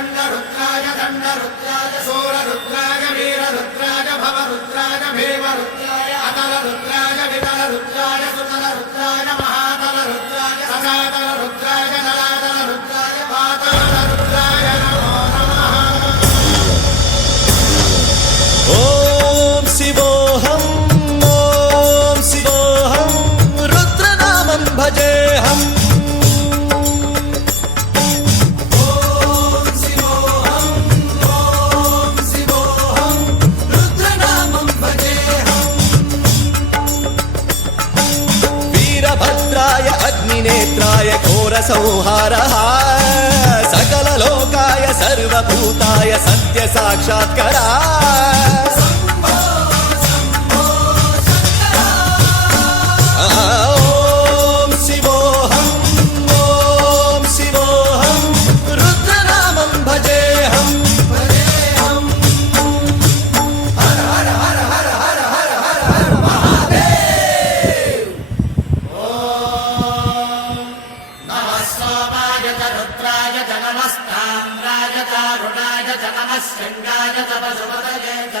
दण्डरुद्राय दण्डरुद्राय शूररुद्राय वीररुद्राय भवरुद्राय भीमरुद्राय अतलरुद्राय वितलरुद्राय सुतलरुद्राय महातलरुद्राय सजातलरुद्राय जलातलरुद्राय पातालरुद्राय नमो नमः। ओम शिवोऽहं रुद्रनामं भजेऽहम्। वीरभद्राय अग्निनेत्राय घोरसंहारः सकललोकाय सर्वभूताय सत्यसाक्षात्करा। ओम शिवोऽहं रुद्रनामं भजेऽहम्। हर हर हर हर हर हर हर हर महादेव। नमः सोमाय च रुद्राय च नमस्ताम्राय च रुणाय च नमः शृङ्गाय च पशुपतये च